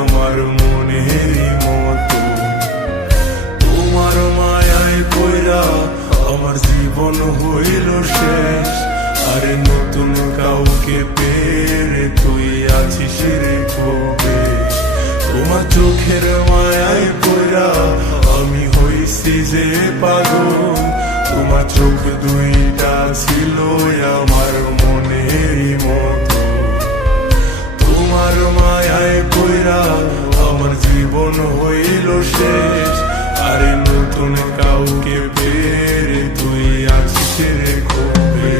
আমার মনেরই মতো। তোমার মায়ায় পইরা আমার জীবন হইল শেষ, আরে নতুন কাউকে পেয়ে তুই আছিস রে কবে। তোমার চোখের মায়ায় পইরা আমি হইছি যে পাগল, তোমার চোখ দুইটা ছিল আমার মনেরই মতো। তোমার মায়ায় পইরা আমার জীবন হইল শেষ, আরে নতুন কাউকে পেয়ে তুই আছিস রে কবে।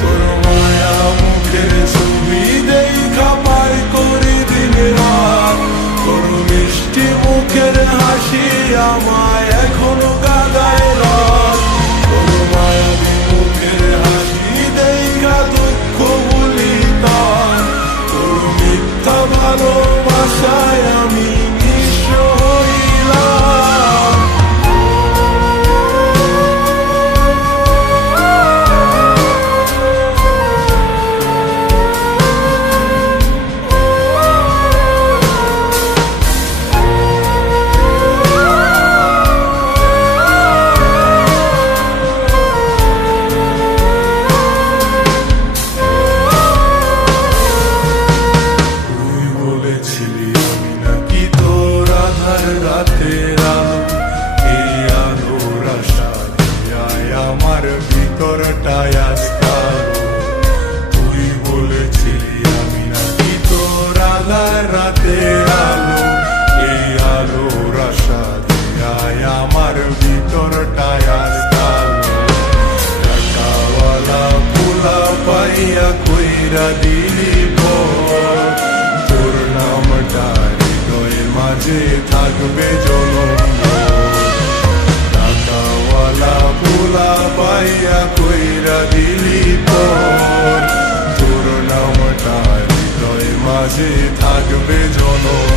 তোর মায়া মুখের ছবি দেখা পার করি দিন রাত, তোর মিষ্টি মুখের হাসি আমায় এখনো কাঁদায় রাত। তোর মায়াবী মুখের হাসি দেখা দুঃখ ভুলি তার, তোর মিথ্যা ভালোবাসায় আমি নিঃস্ব হইলাম। রাতের আলো, এই আলোর আশা দিয়ায় আমার ভিতরটায় আজ কালো। তুই বলেছিলি আমি নাকি তোর আধার রাতের আলো, এই আলোর আশা দিয়ায় আমার ভিতরটায় আজ কালো। টাকাওয়ালা পোলা পাইয়া কইরা দিলি ভোর, তোর নামটা মাঝে থাকবে জনম। টাকাওয়ালা পোলা পাইয়া কইরা দিলি পর, তোর নামটা হৃদয় মাঝে থাকবে জনম।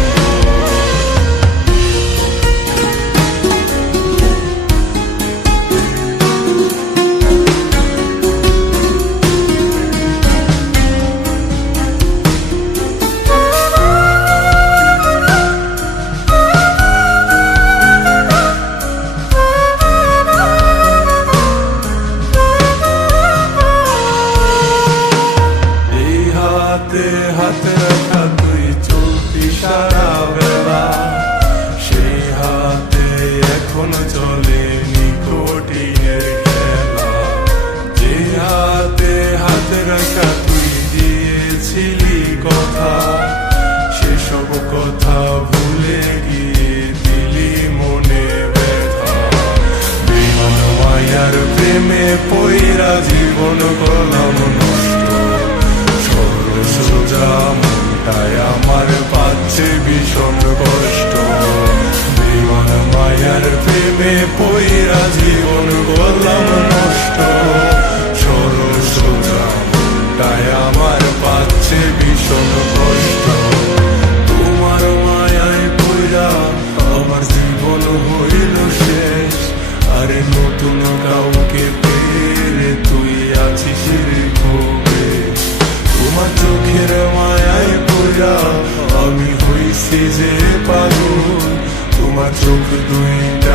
হাতে রাখা তুই চলতি সারা বেলা, সেই হাতে এখন চলে নিকোটিনের খেলা। যে হাতে হাতে রাখা তুই দিয়েছিলি কথা, সেসব কথা ভুলে গিয়ে দিলি মনে ব্যথা। বেমান মায়ার প্রেমে পইরা জীবন করলাম নষ্ট, সোজা মনটায় আমার পাচ্ছে ভীষণ কষ্ট। বেমান মায়ার প্রেমে পইরা জীবন করলাম নষ্ট, সোজা মনটায় আমার পাচ্ছে ভীষণ কষ্ট। তোমার মায়ায় পইরা আমার জীবন হইল শেষ, আরে নতুন কাউকে পেয়ে তুই আছিস রে কবে। তোমার চোখের মায়ায় পইরা আমি হইছি যে পাগল, তোমার চোখ দুইটা